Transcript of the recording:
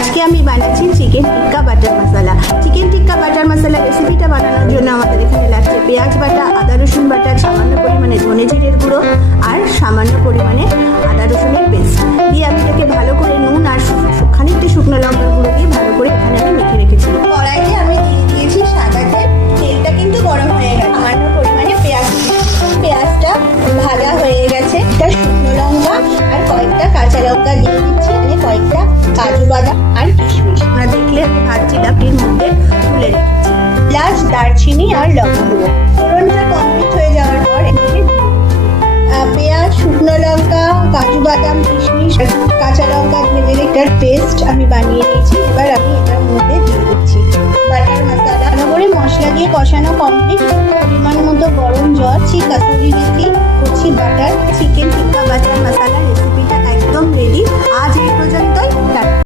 আজকে আমি বানাচ্ছি চিকেন টিক্কা বাটার মশলা। চিকেন টিক্কা বাটার মশলা রেসিপিটা বানানোর জন্য আমাদের এখানে লাগছে পেঁয়াজ বাটা, আদা রসুন বাটা, সামান্য পরিমাণে ধনে জিরের গুঁড়ো আর সামান্য পরিমাণে আদা রসুনের পেস্ট দিয়ে আমি এটাকে ভালো করে নুন আর খানিকটা শুকনো লঙ্কার গুঁড়ো দিয়ে ভালো করে এখানে আমি মেখে রেখেছি। কড়াইতে আমি দিয়ে দিয়েছি সাদা তেল, তেলটা কিন্তু গরম হয়ে গেছে। সামান্য পরিমাণে পেঁয়াজটা ভাজা হয়ে গেছে। এটা শুকনো লঙ্কা আর কয়েকটা কাঁচা লঙ্কা দিয়ে দিচ্ছি, মানে কয়েকটা কাজু বাদাম আর কিশমিশ। আমরা দেখলে আমি ভাজছিলাম এর মধ্যে তুলে রেখেছি এলাচ, দারচিনি আর লবঙ্গ। ফোড়নটা কমপ্লিট হয়ে যাওয়ার পর এখানে পেঁয়াজ, শুকনো লঙ্কা, কাজু বাদাম, কিশমিশ, কাঁচা লঙ্কা ভেজে এটার পেস্ট আমি বানিয়ে নিয়েছি। এবার আমি এটার মধ্যে দিয়ে দিচ্ছি বাটার মশলা। ভালো করে মশলা দিয়ে কষানো কমপ্লিট। পরিমাণ মতো গরম জল, কাসুরি মেথি, কচি বাটার। চিকেন টিক্কা বাটার মশলা রেসিপিটা একদম রেডি। আজ এই পর্যন্ত।